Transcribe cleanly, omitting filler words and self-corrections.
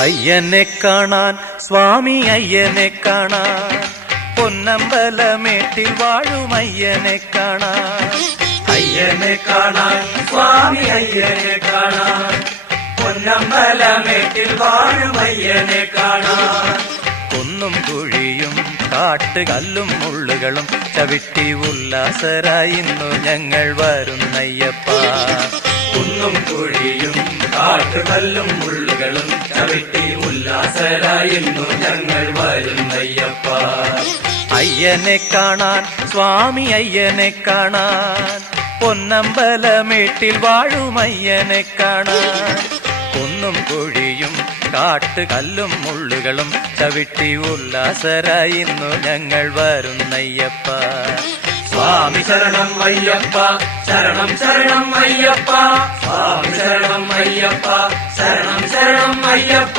അയ്യനെ കാണാൻ സ്വാമി അയ്യനെ കാണാൻ പൊന്നമ്പലമേട്ടിൽ വാഴും അയ്യനെ കാണാൻ അയ്യനെ കാണാൻ സ്വാമി അയ്യനെ കാണാൻ പൊന്നമ്പലമേട്ടിൽ വാഴും അയ്യനെ കാണാൻ കുന്നും കുഴിയും കാട്ടുകല്ലും മുള്ളുകളും ചവിട്ടി ഉല്ലാസരായി ഇന്നു ഞങ്ങൾ വരുന്നയ്യപ്പ. കുന്നും കുഴിയും കാട്ടുകല്ലും മുള്ളുകളും ചവിട്ടി ഉല്ലാസരായി ഇന്നു ഞങ്ങൾ വരുന്നയ്യപ്പ. അയ്യനെ കാണാൻ സ്വാമി അയ്യനെ കാണാൻ പൊന്നമ്പലമേട്ടിൽ വാഴും അയ്യനെ കാണാൻ കുന്നും കുഴിയും കാട്ടുകല്ലും മുള്ളുകളും ചവിട്ടി ഉല്ലാസരായി ഇന്നു ഞങ്ങൾ വരുന്നയ്യപ്പ. സ്വാമി ശരണം അയ്യപ്പ, ശരണം ശരണം അയ്യപ്പ, സ്വാമി ശരണം അയ്യപ്പ, ശരണം ശരണം അയ്യപ്പ.